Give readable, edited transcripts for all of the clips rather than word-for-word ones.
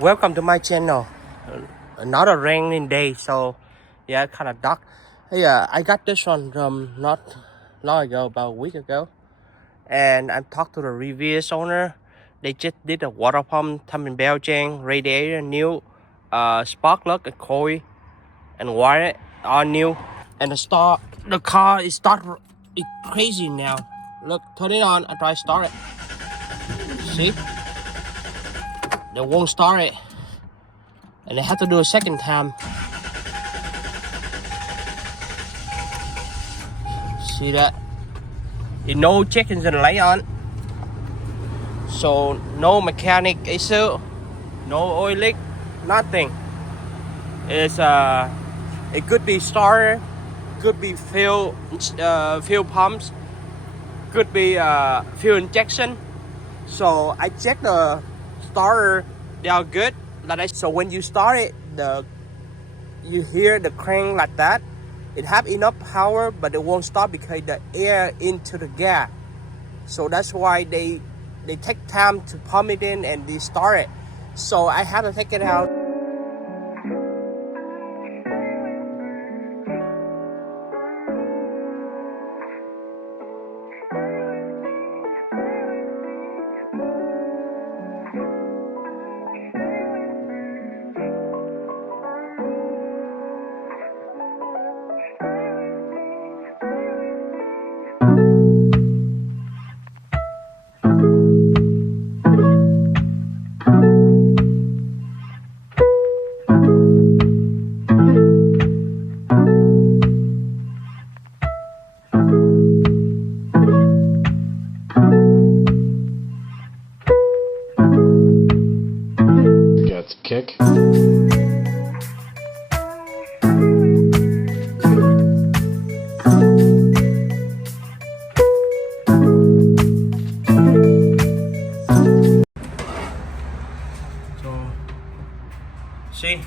Welcome to my channel. Not a raining day, so yeah, kind of dark. Hey, I got this one from not long ago, about a week ago, and I talked to the previous owner. They just did a water pump, timing bell change, radiator new, spark plug and coil and wire all new. And the car is it's crazy now. Look, turn it on. I try to start it. See? They won't start it, and they have to do a second time. See that? No check engine light on, so no mechanic issue, no oil leak, nothing. It could be starter, could be fuel pumps, could be fuel injection. So I checked the starter, they are good. So when you start it, you hear the crank like that. It have enough power, but it won't start because the air into the gas. So that's why they take time to pump it in and they start it. So I had to take it out. Kick. So see,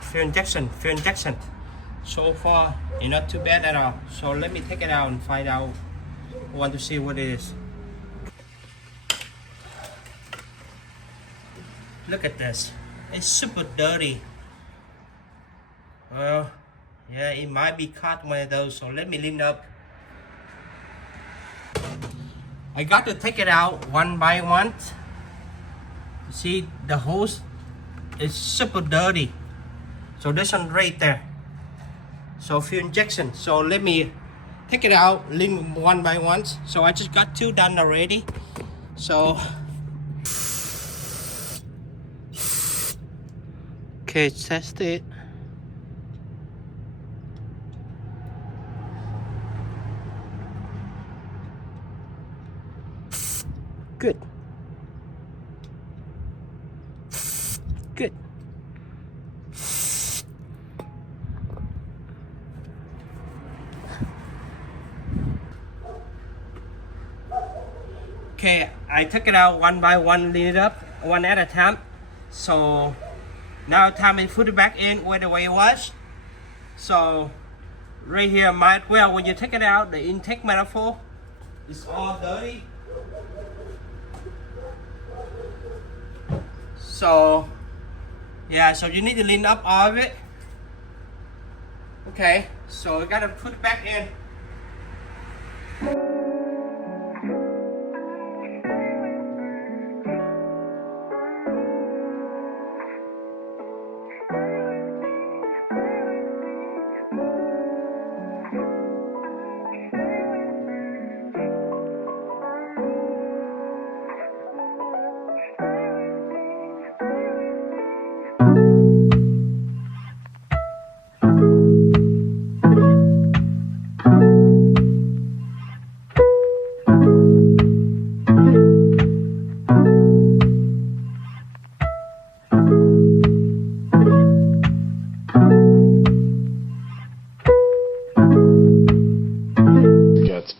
fuel injection. So far, it's not too bad at all. So let me take it out and find out. I want to see what it is. Look at this. It's super dirty. Well, yeah, it might be caught one of those. So let me clean up. I got to take it out one by one. See, the hose is super dirty. So this one right there. So fuel injection. So let me take it out, clean one by one. So I just got two done already. So okay, test it. Good. Good. Okay, I took it out one by one, clean it up one at a time. So now time to put it back in where the way it was. So right here, when you take it out, the intake manifold is all dirty. So yeah, so you need to clean up all of it. Okay, so I gotta put it back in.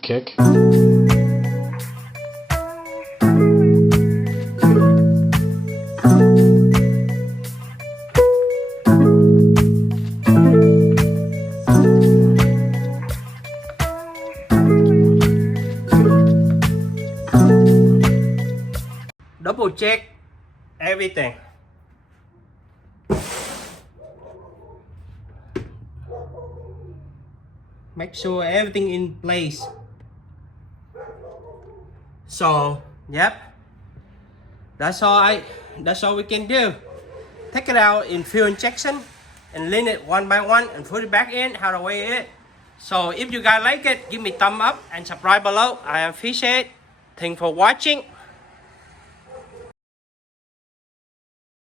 Kick. Double check everything. make sure everything in place. So yep, that's all we can do. Take it out in fuel injection and lean it one by one and put it back in how to weigh it. So if you guys like it, give me thumb up and subscribe below. I appreciate it. Thanks for watching.